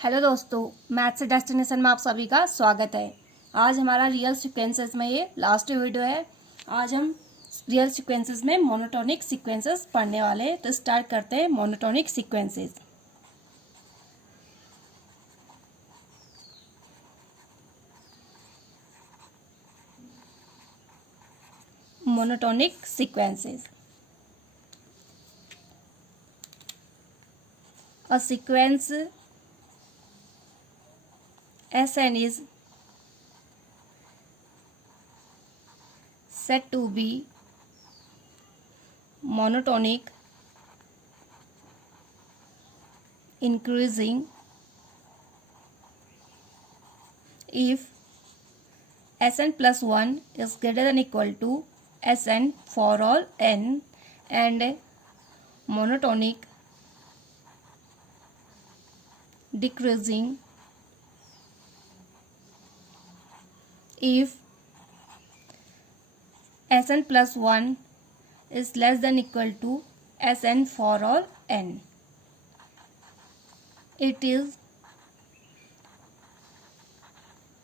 Hello दोस्तों, maths destination में आप सभी का स्वागत है। आज हमारा रियल सीक्वेंसेस में ये लास्ट वीडियो है। आज हम रियल सीक्वेंसेस में मोनोटोनिक सीक्वेंसेस पढ़ने वाले हैं। तो स्टार्ट करते हैं monotonic sequences. Monotonic sequences. A sequence Sn is said to be monotonic, increasing if Sn plus 1 is greater than equal to Sn for all n, and monotonic, decreasing if Sn plus 1 is less than equal to Sn for all n. It is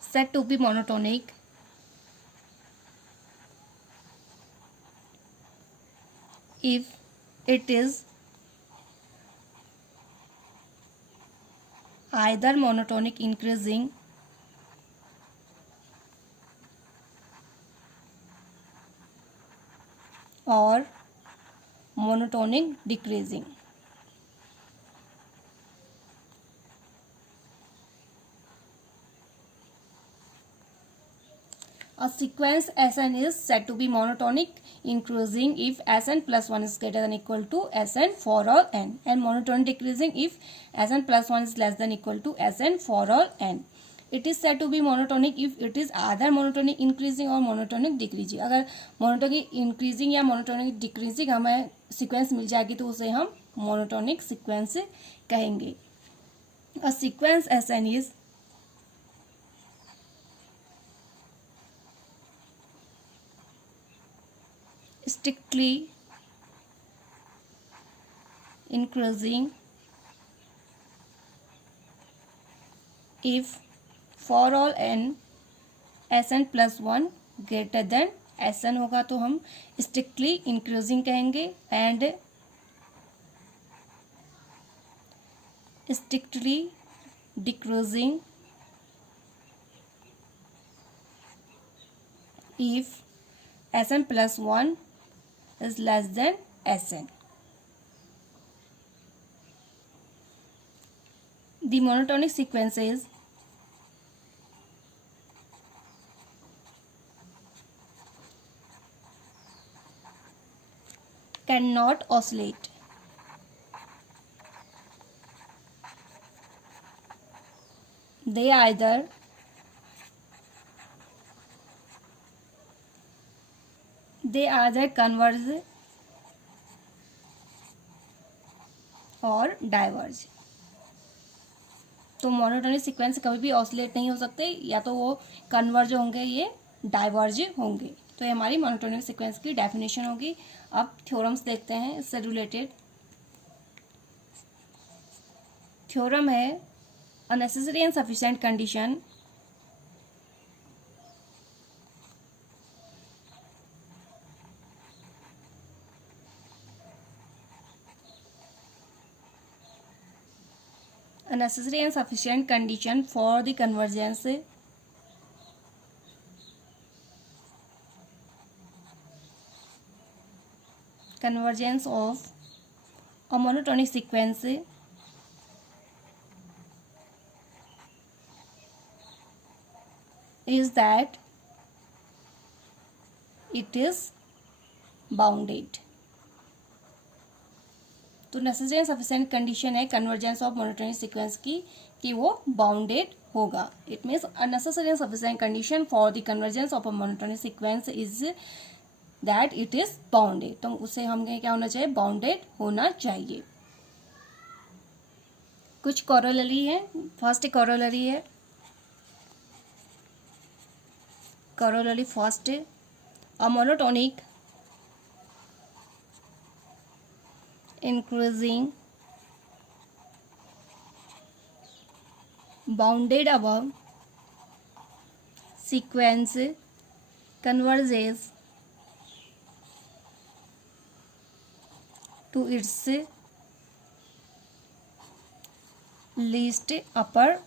said to be monotonic if it is either monotonic increasing or monotonic decreasing. A sequence Sn is said to be monotonic increasing if Sn plus 1 is greater than equal to Sn for all n, and monotonic decreasing if Sn plus 1 is less than equal to Sn for all n. It is said to be monotonic if it is either monotonic increasing or monotonic decreasing. अगर monotonic increasing या monotonic decreasing हमें sequence मिल जाएगी तो उसे हम monotonic sequence कहेंगे. A sequence Sn is strictly increasing if for all n Sn plus 1 greater than Sn होगा तो हम strictly increasing कहेंगे, and strictly decreasing if Sn plus 1 is less than Sn. The monotonic sequences cannot oscillate. They either converge और diverge. तो monotonic sequence कभी भी oscillate नहीं हो सकते, या तो वो कन्वर्ज होंगे ये डाइवर्ज होंगे. तो ये हमारी मोनोटोनिक सीक्वेंस की डेफिनेशन होगी. अब थ्योरम्स देखते हैं इससे रिलेटेड. थ्योरम है a necessary and sufficient condition a necessary and sufficient condition for the convergence of a monotonic sequence is that it is bounded. तो नेसेसरी एंड सफिशिएंट कंडीशन है convergence of monotonic sequence की कि वो bounded होगा. It means a necessary and sufficient condition for the convergence of a monotonic sequence is that it is bounded. तो उसे हम क्या होना चाहिए? बाउंडेड होना चाहिए. कुछ कॉरोलरी है. फर्स्ट कॉरोलरी है corollary first, a monotonic increasing bounded above sequence converges to its least upper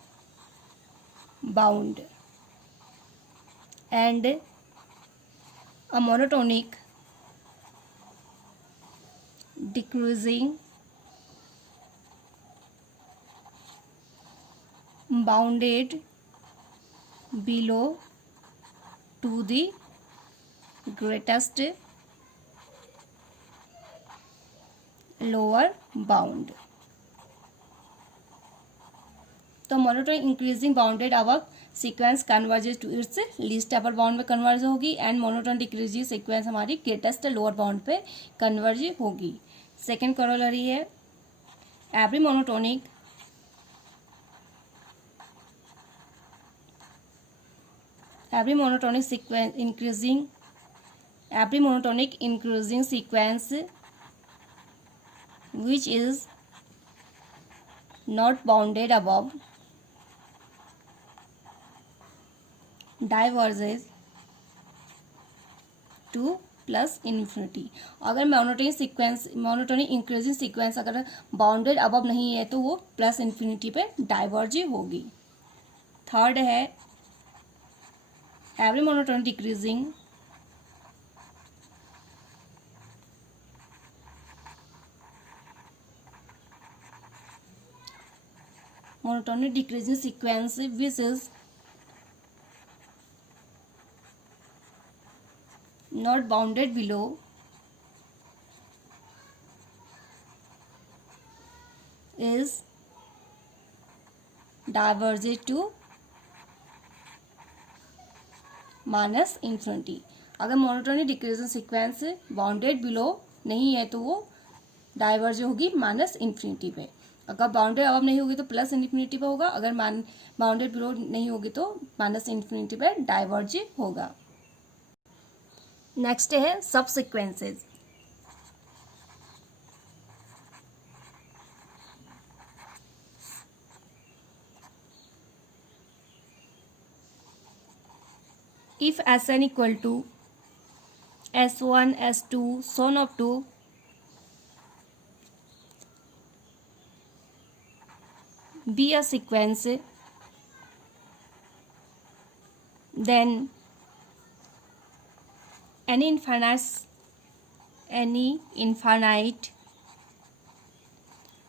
bound and a monotonic decreasing bounded below to the greatest lower bound. तो monotonic increasing bounded above sequence converges to its least upper bound में converge होगी and monotonic decreasing sequence हमारी greatest lower bound पे converge होगी. Second corollary है every monotonic increasing sequence which is not bounded above diverges to plus infinity. अगर monotonic increasing sequence अगर bounded above नहीं है तो वो प्लस इन्फिनिटी पे डाइवर्ज होगी. थर्ड है every monotonic decreasing sequence which is not bounded below is diverges to minus infinity. अगर monotonic decreasing sequence bounded below नहीं है तो वो डाइवर्ज होगी माइनस इन्फिनिटी पे. अगर बाउंडेड अबव नहीं होगी तो प्लस इन्फिनिटी पे होगा. अगर बाउंडेड बिलो नहीं होगी तो माइनस इन्फिनिटी पे डाइवर्ज होगा. नेक्स्ट है सब sequences. if Sn equal to S1 S2 so on up to be a sequence, then any infinite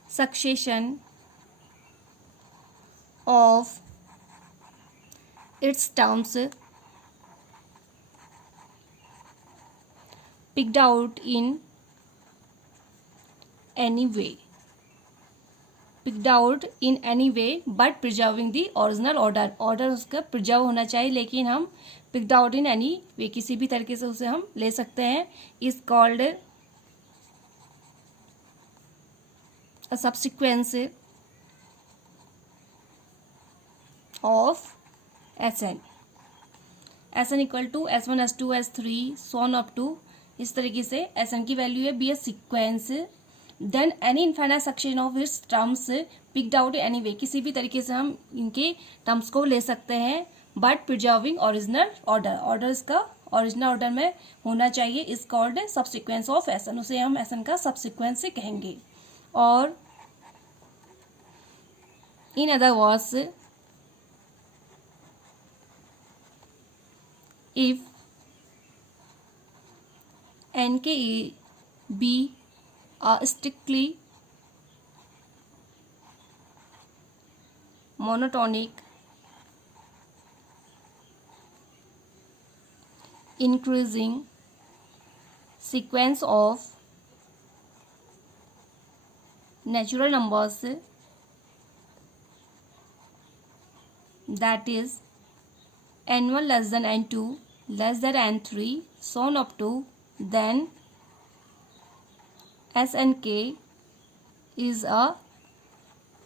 succession of its terms picked out in any way but preserving the original order उसका preserve होना चाहिए लेकिन हम picked out in any way किसी भी तरीके से उसे हम ले सकते हैं. is called a subsequence of Sn. Sn equal to S1 S2 S3 so on up to इस तरीके से Sn की वैल्यू है be a sequence then any infinite succession of its terms picked out any way किसी भी तरीके से हम इनके टर्म्स को ले सकते हैं बट प्रिजर्विंग ओरिजिनल ऑर्डर इसका ओरिजिनल ऑर्डर में होना चाहिए. Is called subsequence of Sn. उसे हम Sn का सबसिक्वेंस कहेंगे. और in other words if N K E B are strictly monotonic increasing sequence of natural numbers, that is n1 less than n2 less than n3 so on up to then Snk is a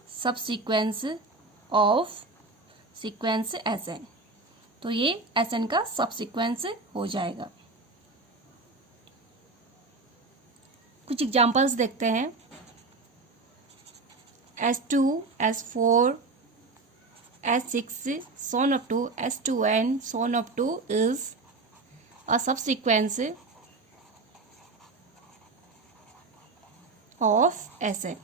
subsequence of sequence Sn. तो ये Sn का subsequence हो जाएगा. कुछ examples देखते हैं. S2 S4 S6 so on up to S2n so on up to is a subsequence of Sn.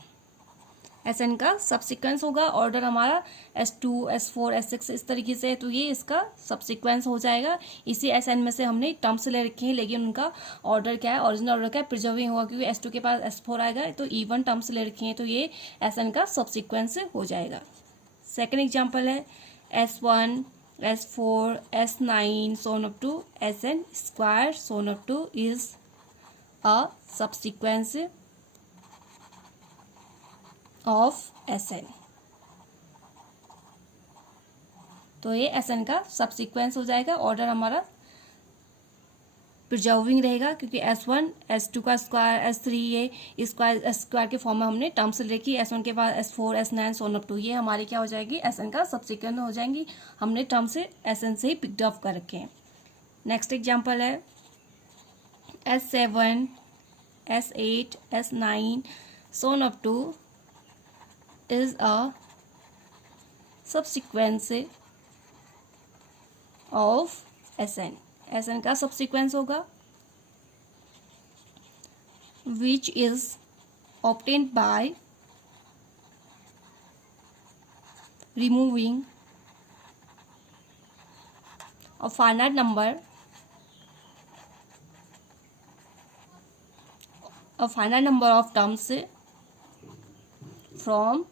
Sn का subsequence होगा. ऑर्डर हमारा S2 S4 S6 इस तरीके से है, तो ये इसका सबसिक्वेंस हो जाएगा. इसी Sn में से हमने टर्म्स ले रखे हैं, लेकिन उनका ऑर्डर क्या है, ओरिजिनल ऑर्डर क्या है, प्रिजर्विंग होगा, क्योंकि S2 के पास S4 आएगा, तो इवन टर्म्स ले रखे हैं, तो ये Sn का सबसिक्वेंस हो जाएगा. सेकेंड एग्जाम्पल है S1 S4 S9 so on up to Sn square so on up to is a subsequence of Sn. तो ये Sn का सबसिक्वेंस हो जाएगा. ऑर्डर हमारा प्रिजर्विंग रहेगा, क्योंकि S1 S2 का स्क्वायर S3 ये स्क्वायर के फॉर्म में हमने टर्म्स लिखी. S1 के बाद S4 S9 so on up to ये हमारी क्या हो जाएगी, Sn का सबसिक्वेंस हो जाएंगी. हमने टर्म से Sn से ही पिक्ड अप कर रखे हैं. नेक्स्ट एग्जांपल है S7 S8 S9 so on up to is a subsequence of Sn. Sn का subsequence होगा which is obtained by removing a finite number of terms from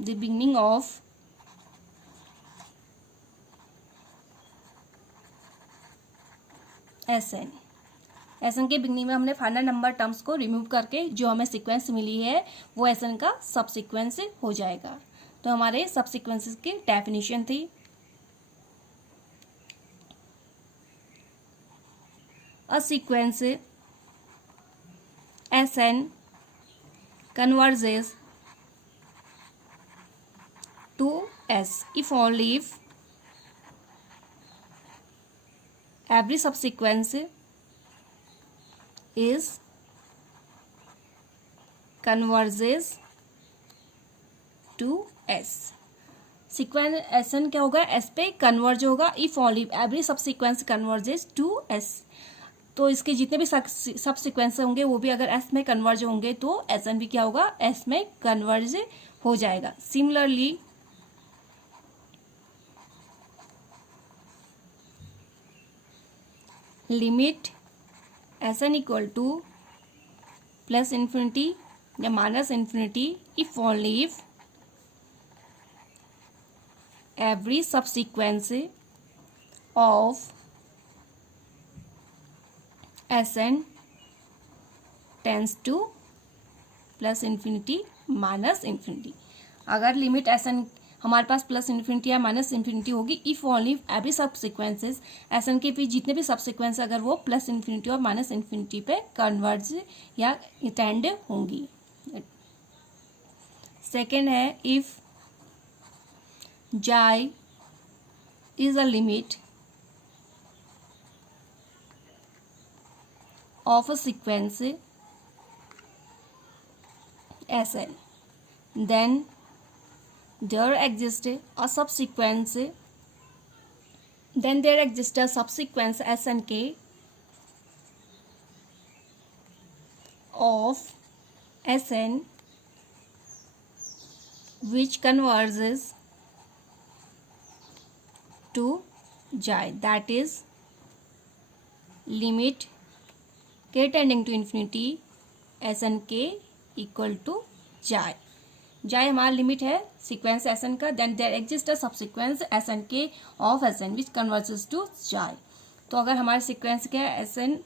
the beginning of Sn. Sn के beginning में हमने final number terms को remove करके जो हमें sequence मिली है वो Sn का सबसीक्वेंस हो जाएगा. तो हमारे सबसीक्वेंसेस की डेफिनेशन थी. A sequence Sn converges to S if only if every subsequence is converges to S. Sequence Sn क्या होगा, S पे कन्वर्ज होगा. If only every subsequence converges to S. तो इसके जितने भी सब सीक्वेंस होंगे वो भी अगर S में कन्वर्ज होंगे तो Sn भी क्या होगा, S में कन्वर्ज हो जाएगा. Similarly limit Sn equal to plus infinity या minus infinity if only if every subsequence of Sn tends to plus infinity minus infinity. अगर लिमिट Sn हमारे पास प्लस इन्फिनिटी या माइनस इन्फिनिटी होगी if only every subsequences Sn के भी जितने भी सब सिक्वेंस अगर वो प्लस इन्फिनिटी और माइनस इन्फिनिटी पे कन्वर्ज या टेंड होंगी. सेकेंड है इफ जाई is a limit of a sequence Sn, then there exists a subsequence Snk of Sn which converges to J, that is limit k tending to infinity Snk equal to जाई. जाई हमारा limit है sequence Sn का. Then there exist a subsequence Snk of Sn which converges to जाई. तो अगर हमारे sequence क्या है Sn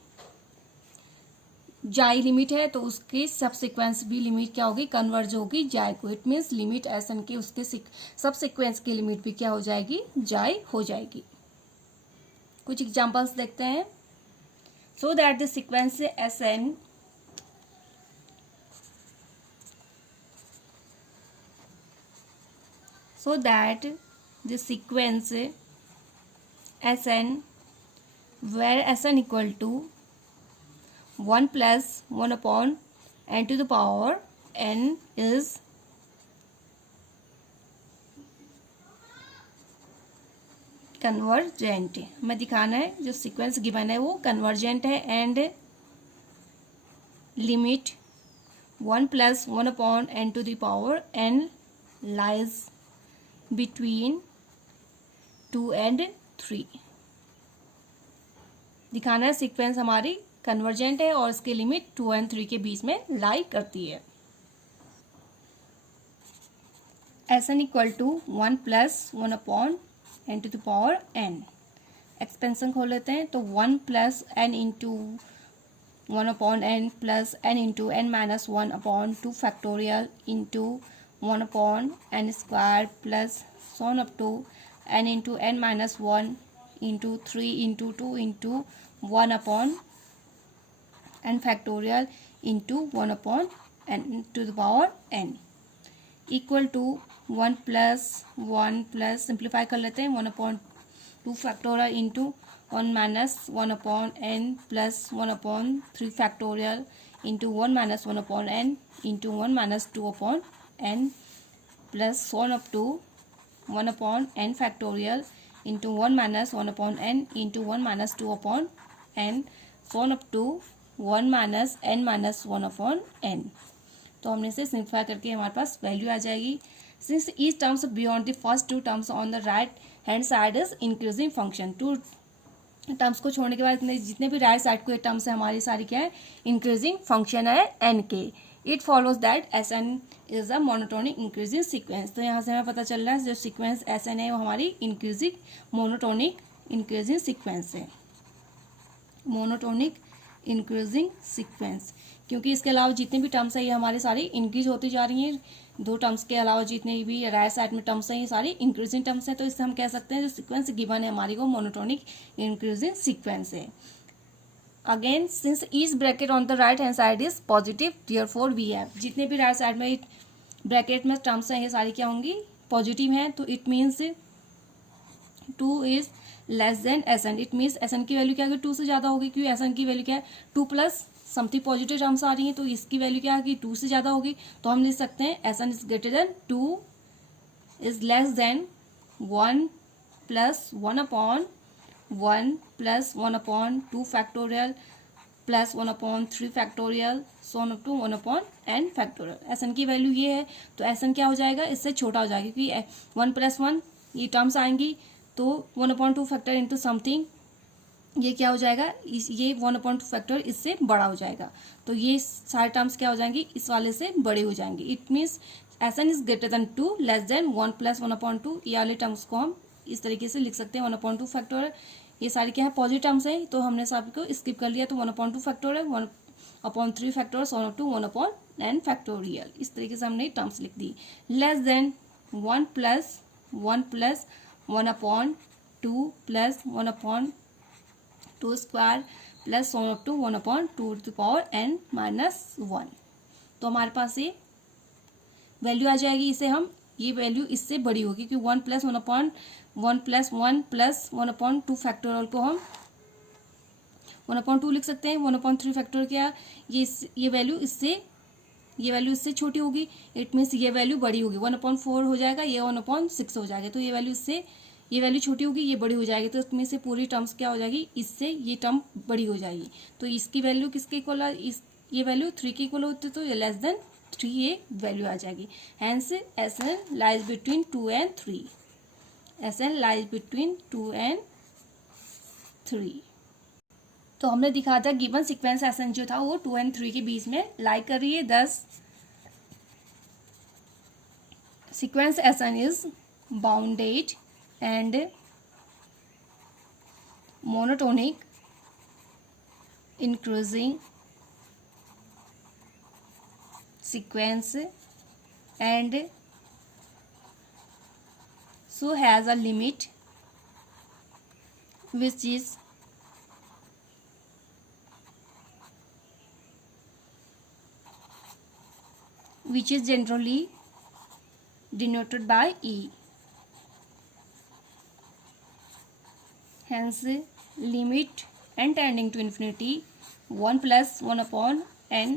जाई लिमिट है तो उसकी सबसीक्वेंस भी लिमिट क्या होगी, कन्वर्ज होगी जाई को. इट मीन्स लिमिट Sn के उसके सबसीक्वेंस की लिमिट भी क्या हो जाएगी, जाई हो जाएगी. कुछ एग्जाम्पल्स देखते हैं. So that the sequence Sn where Sn equal to 1 plus 1 upon n to the power n is convergent है, हमें दिखाना है जो सीक्वेंस गिवन है वो कन्वर्जेंट है and limit 1 + 1/n to the power n lies between 2 and 3। दिखाना है सीक्वेंस हमारी कन्वर्जेंट है और इसकी लिमिट 2 और 3 के बीच में लाई करती है। Sn = 1 + 1/n to the power n। Expansion खोल लेते हैं तो 1 + n × 1/n + n × n-1/2 factorial into 1/n² plus so on up to n × n-1 into 3 into 2 into 1/n factorial into 1/n to the power n equal to 1 + 1 plus simplify कर लेते हैं 1/2 factorial into 1-1/n plus 1/3 factorial into 1-1/n into 1-2/n plus so on up to 1/n factorial into 1-1/n into 1-2/n so on up to 1-n-1/n। तो हमने इसे simplify करके हमारे पास value आ जाएगी। Since each terms beyond the first two terms on the right hand side is increasing function. Two terms को छोड़ने के बाद जितने भी राइट साइड को टर्म्स है हमारी सारी क्या है इंक्रीजिंग फंक्शन है एन के। It follows that S n is a monotonic increasing sequence. तो यहाँ से हमें पता चल रहा है जो सीक्वेंस एस एन है वो हमारी इंक्रीजिंग मोनोटोनिक इंक्रीजिंग सीक्वेंस है, मोनोटोनिक इंक्रीजिंग सीक्वेंस। क्योंकि इसके अलावा जितने भी टर्म्स है ये हमारी सारी इंक्रीज होती जा रही हैं। दो टर्म्स के अलावा जितने भी राइट साइड में टर्म्स हैं ये सारी इंक्रीजिंग टर्म्स हैं। तो इससे हम कह सकते हैं जो सीक्वेंस गिवन है हमारी को मोनोटोनिक इंक्रीजिंग सीक्वेंस है। Again since each bracket on the right hand side is positive therefore we have, जितने भी राइट साइड में ब्रैकेट में टर्म्स हैं ये सारी क्या होंगी पॉजिटिव हैं। तो it means 2 is less than S n. It means S n की वैल्यू क्या होगी 2 से ज़्यादा होगी, क्योंकि एस एन की वैल्यू क्या है 2 प्लस समथिंग पॉजिटिव टर्म्स आ रही हैं तो इसकी वैल्यू क्या होगी 2 से ज़्यादा होगी। तो हम लिख सकते हैं S n is greater than 2 is less than 1 + 1/1 + 1/2 factorial plus 1/3 factorial so on up to 1/n factorial. S n की वैल्यू ये है तो एस एन क्या हो जाएगा इससे छोटा हो जाएगा, क्योंकि 1 + 1 ये टर्म्स आएंगी तो 1/2 फैक्टर इंटू समथिंग ये क्या हो जाएगा ये 1/2 फैक्टर इससे बड़ा हो जाएगा। तो ये सारे टर्म्स क्या हो जाएंगी इस वाले से बड़े हो जाएंगे। It means S n is greater than 2 less than 1 + 1/2। ये वाले टर्म्स को हम इस तरीके से लिख सकते हैं 1/2 फैक्टर। ये सारे क्या है पॉजिटिव टर्म्स है तो हमने सबको स्किप कर लिया तो 1/2 फैक्टर है 1/3 factor so on to 1/n factorial. इस तरीके से हमने टर्म्स लिख दी। Less than 1 + 1 + 1/2 + 1/2 square plus so up to 1/2 to the power n-1। तो हमारे पास ये वैल्यू आ जाएगी। इसे हम ये वैल्यू इससे बड़ी होगी क्योंकि 1 + 1/1 + 1 + 1/2 फैक्टोरियल को हम 1/2 लिख सकते हैं। 1/3 फैक्टोरियल क्या ये वैल्यू इससे छोटी होगी। इट मीन्स ये वैल्यू बड़ी होगी 1/4 हो जाएगा, ये 1/6 हो जाएगा। तो ये वैल्यू छोटी होगी ये बड़ी हो जाएगी। तो इसमें से पूरी टर्म्स क्या हो जाएगी इससे ये टर्म बड़ी हो जाएगी। तो इसकी वैल्यू किसके इक्वल ये वैल्यू 3 के इक्वल होती है तो ये लेस देन 3 ये वैल्यू आ जाएगी। Hence S n lies between 2 and 3। S n lies between 2 and 3। तो हमने दिखा था गिवन सीक्वेंस एस एन जो था वो 2 and 3 के बीच में लाई कर रही है। Thus sequence S n is bounded and monotonic increasing sequence and so has a limit which is generally denoted by E. Hence limit n tending to infinity 1 + 1/n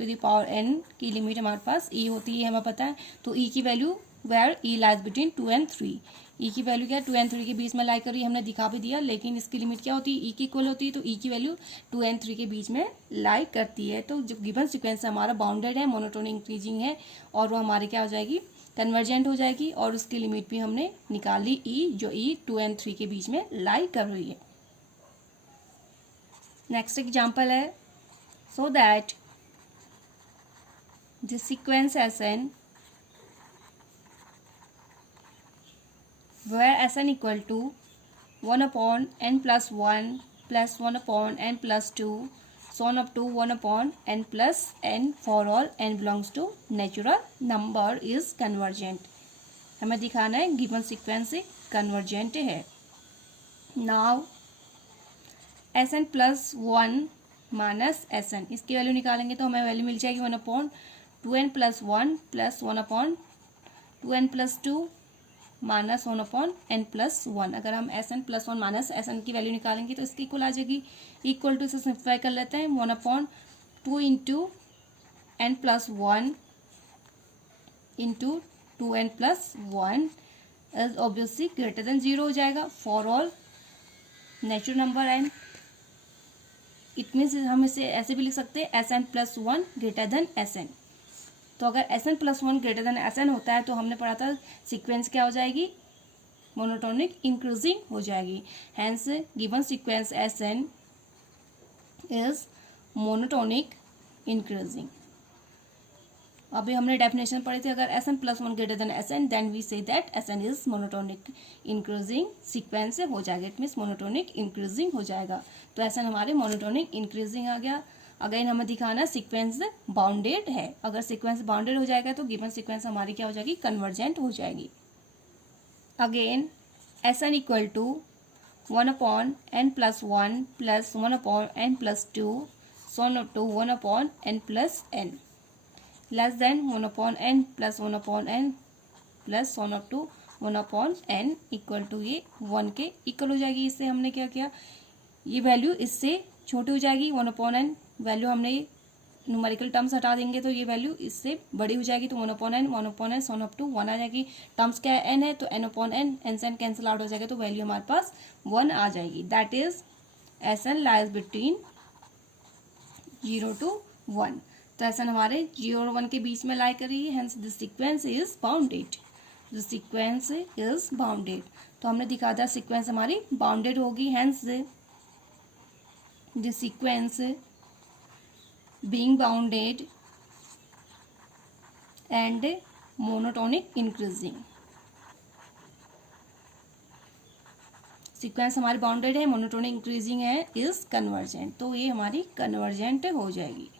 to the power n की limit हमारे पास e होती है, हमें पता है। तो e की value where e lies between 2 and 3, e की वैल्यू क्या है 2 and 3 के बीच में लाई कर रही है, हमने दिखा भी दिया। लेकिन इसकी लिमिट क्या होती है, e की इक्वल होती है, तो e की वैल्यू 2 and 3 के बीच में लाई करती है। तो जो गिवन सीक्वेंस हमारा बाउंडेड है, मोनोटोनिक इंक्रीजिंग है, और वो हमारी क्या हो जाएगी, कन्वर्जेंट हो जाएगी। और उसकी लिमिट भी हमने निकाल ली e, जो e 2 and 3 के बीच में लाई कर रही है। नेक्स्ट एग्जाम्पल है, so that the sequence Sn where Sn equal to 1 upon n plus 1 plus 1 upon n plus 2 so on up to 1 upon n plus n for all n belongs to natural number is convergent। हमें दिखाना है given sequence convergent है। Now Sn plus 1 minus Sn, इसकी value निकालेंगे तो हमें value मिल जाएगी 1 upon 2n plus 1 plus 1 upon 2n plus 2 minus 1 upon n plus 1। अगर हम Sn प्लस 1 माइनस Sn की वैल्यू निकालेंगे तो इसकी इक्वल आ जाएगी, इक्वल टू से सिंप्लीफाई कर लेते हैं, 1 upon 2 into n plus 1 into 2n plus 1 is obviously greater than 0 हो जाएगा for all natural number n। It means हम इसे ऐसे भी लिख सकते हैं Sn plus 1 greater than Sn। तो अगर Sn plus 1 greater than Sn होता है तो हमने पढ़ा था सीक्वेंस क्या हो जाएगी, मोनोटोनिक इंक्रीजिंग हो जाएगी। Hence given sequence Sn is monotonic increasing. अभी हमने डेफिनेशन पढ़ी थी, अगर Sn plus 1 greater than Sn then we say that Sn is monotonic increasing sequence हो जाएगा। इट मीन्स मोनोटोनिक इंक्रीजिंग हो जाएगा। तो Sn हमारे मोनोटोनिक इंक्रीजिंग आ गया। अगेन हमें दिखाना सीक्वेंस बाउंडेड है। अगर सीक्वेंस बाउंडेड हो जाएगा तो गिवन सीक्वेंस हमारी क्या हो जाएगी, कन्वर्जेंट हो जाएगी। Again Sn equal to 1 upon n plus 1 plus 1 upon n plus 2 so up to 1 upon n plus n less than 1 upon n plus 1 upon n plus one up to 1 upon n equal to ये 1 के equal हो जाएगी। इससे हमने क्या किया, ये value इससे छोटी हो जाएगी 1 अपॉन n वैल्यू, हमने न्यूमेरिकल टर्म्स हटा देंगे तो ये वैल्यू इससे बड़ी हो जाएगी। तो 1 upon n so up to 1 आ जाएगी। टर्म्स क्या है, n है तो n अपॉन n से n कैंसिल आउट हो जाएगा तो वैल्यू हमारे पास 1 आ जाएगी। That is Sn lies between 0 to 1। तो Sn हमारे 0 और 1 के बीच में लाई कर रही है, hence this sequence is bounded. This sequence is bounded. तो हमने दिखा दिया सीक्वेंस हमारी बाउंडेड होगी, hence this sequence being bounded and monotonic increasing। Sequence हमारी बाउंडेड है, मोनोटोनिक इंक्रीजिंग है, इज कन्वर्जेंट। तो ये हमारी कन्वर्जेंट हो जाएगी,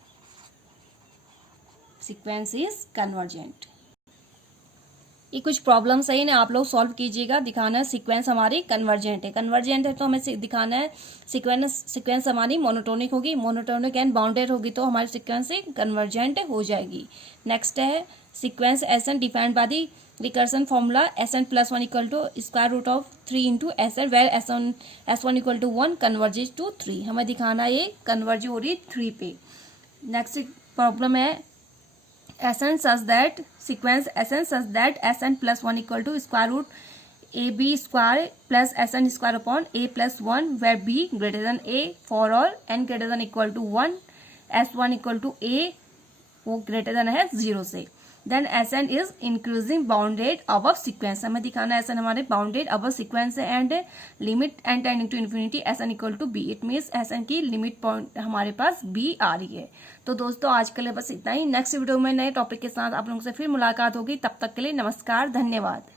सीक्वेंस इज कन्वर्जेंट। ये कुछ प्रॉब्लम्स है, इन्हें आप लोग सॉल्व कीजिएगा। दिखाना है सीक्वेंस हमारी कन्वर्जेंट है। कन्वर्जेंट है तो हमें दिखाना है सीक्वेंस हमारी मोनोटोनिक होगी, मोनोटोनिक एंड बाउंडेड होगी तो हमारी सीक्वेंस कन्वर्जेंट हो जाएगी। नेक्स्ट है sequence Sn defined by the recursion formula Sn plus 1 equal to square root of 3 into Sn where S1 equal to 1 converges to 3। हमें दिखाना है ये कन्वर्ज हो रही 3 पे। नेक्स्ट प्रॉब्लम है Sn such that sequence Sn such that Sn plus 1 equal to square root AB square plus Sn square upon A plus 1 where B greater than A for all n greater than equal to 1 S1 equal to A वो greater than है 0 से। Then Sn is increasing bounded above sequence। हमें दिखाना है Sn हमारे bounded above sequence है and limit n tending to infinity Sn equal to B। It means Sn की limit point हमारे पास B आ रही है। तो दोस्तों आज के लिए बस इतना ही। नेक्स्ट वीडियो में नए टॉपिक के साथ आप लोगों से फिर मुलाकात होगी। तब तक के लिए नमस्कार, धन्यवाद।